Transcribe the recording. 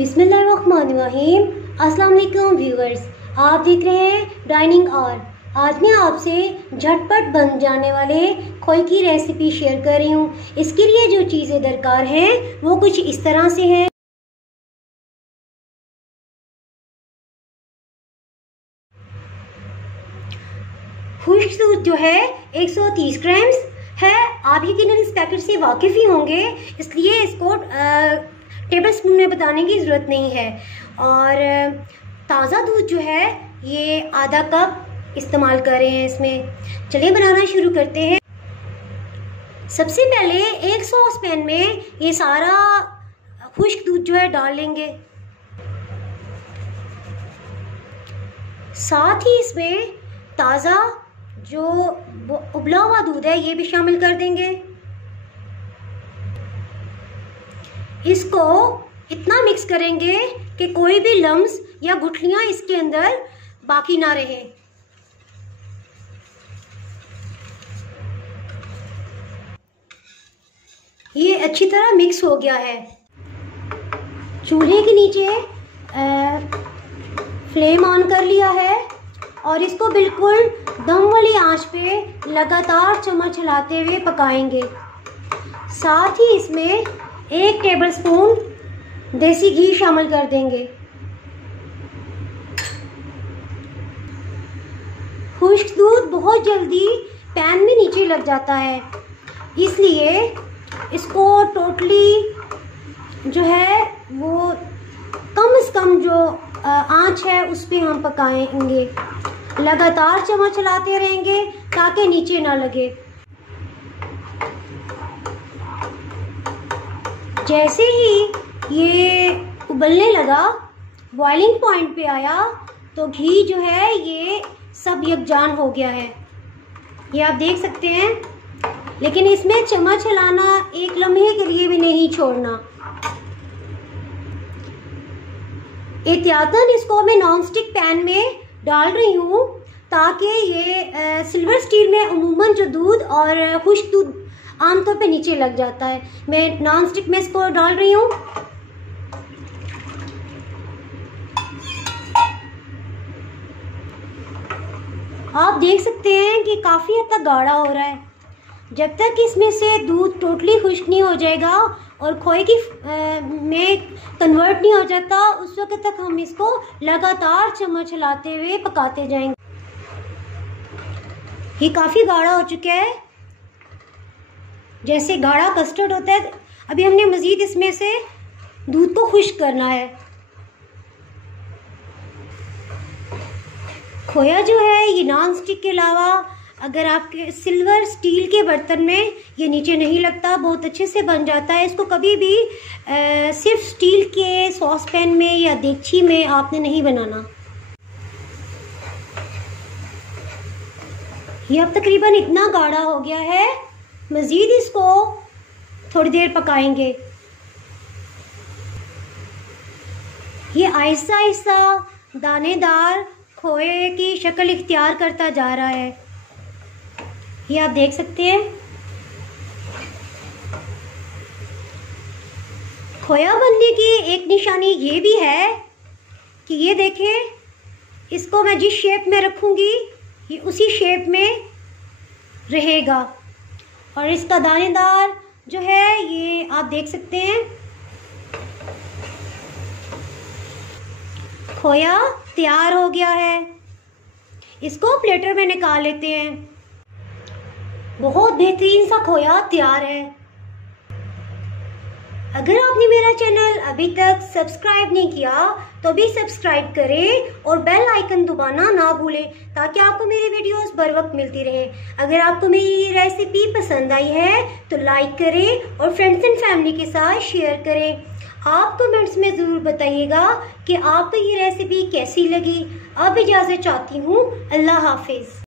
बिस्मिल्लाहिर्रहमानिर्रहीम। अस्सलाम वालेकुम व्यूअर्स, आप देख रहे हैं डाइनिंग और। आज मैं आपसे झटपट बन जाने वाले खोए की रेसिपी शेयर कर रही हूँ। इसके लिए जो चीज़ें दरकार हैं वो कुछ इस तरह से हैं। खुश्क दूध जो है 130 ग्राम्स है। आप यकीनन इस पैकेट से वाकिफ़ ही होंगे, इसलिए इसको टेबल स्पून में बताने की ज़रूरत नहीं है। और ताज़ा दूध जो है ये आधा कप इस्तेमाल कर रहे हैं इसमें। चलिए बनाना शुरू करते हैं। सबसे पहले एक सॉस पैन में ये सारा खुश्क दूध जो है डाल लेंगे। साथ ही इसमें ताज़ा जो उबला हुआ दूध है ये भी शामिल कर देंगे। इसको इतना मिक्स करेंगे कि कोई भी लम्स या गुठलियां इसके अंदर बाकी ना रहे। ये अच्छी तरह मिक्स हो गया है। चूल्हे के नीचे फ्लेम ऑन कर लिया है और इसको बिल्कुल दम वाली आंच पे लगातार चम्मच हिलाते हुए पकाएंगे। साथ ही इसमें 1 टेबलस्पून देसी घी शामिल कर देंगे। खुश्क दूध बहुत जल्दी पैन में नीचे लग जाता है, इसलिए इसको टोटली जो है वो कम से कम जो आंच है उस पे हम पकाएंगे। लगातार चम्मच चलाते रहेंगे ताकि नीचे ना लगे। जैसे ही ये उबलने लगा, बॉइलिंग पॉइंट पे आया, तो घी जो है ये सब यकजान हो गया है। ये आप देख सकते हैं, लेकिन इसमें चम्मच हिलाना एक लम्हे के लिए भी नहीं छोड़ना। एहतियातन इसको मैं नॉन स्टिक पैन में डाल रही हूँ ताकि ये सिल्वर स्टील में अमूमन जो दूध और खुश्क दूध आमतौर पे नीचे लग जाता है। मैं नॉन स्टिक में इसको डाल रही हूँ। आप देख सकते हैं कि काफ़ी हद तक गाढ़ा हो रहा है। जब तक इसमें से दूध टोटली खुश्क नहीं हो जाएगा और खोए की में कन्वर्ट नहीं हो जाता, उस वक्त तक हम इसको लगातार चम्मच हिलाते हुए पकाते जाएंगे। ये काफ़ी गाढ़ा हो चुका है, जैसे गाढ़ा कस्टर्ड होता है। अभी हमने मज़ीद इसमें से दूध को खुश्क करना है। खोया जो है ये नॉन स्टिक के अलावा अगर आपके सिल्वर स्टील के बर्तन में ये नीचे नहीं लगता, बहुत अच्छे से बन जाता है। इसको कभी भी सिर्फ स्टील के सॉस पैन में या देगची में आपने नहीं बनाना। ये अब तकरीबन इतना गाढ़ा हो गया है। मज़ीद इसको थोड़ी देर पकाएंगे। ये आहिस्ता आहिस्ता दानेदार खोए की शक्ल इख्तियार करता जा रहा है। ये आप देख सकते हैं। खोया बनने की एक निशानी ये भी है कि ये देखें, इसको मैं जिस शेप में रखूँगी ये उसी शेप में रहेगा। और इसका दानेदार जो है ये आप देख सकते हैं। खोया तैयार हो गया है। इसको प्लेटर में निकाल लेते हैं। बहुत बेहतरीन सा खोया तैयार है। अगर आपने मेरा चैनल अभी तक सब्सक्राइब नहीं किया तो भी सब्सक्राइब करें और बेल आइकन दबाना ना भूलें ताकि आपको मेरी वीडियोस बर वक्त मिलती रहें। अगर आपको मेरी रेसिपी पसंद आई है तो लाइक करें और फ्रेंड्स एंड फैमिली के साथ शेयर करें। आप कमेंट्स में ज़रूर बताइएगा कि आपको ये रेसिपी कैसी लगी। अब इजाज़त चाहती हूँ। अल्लाह हाफिज़।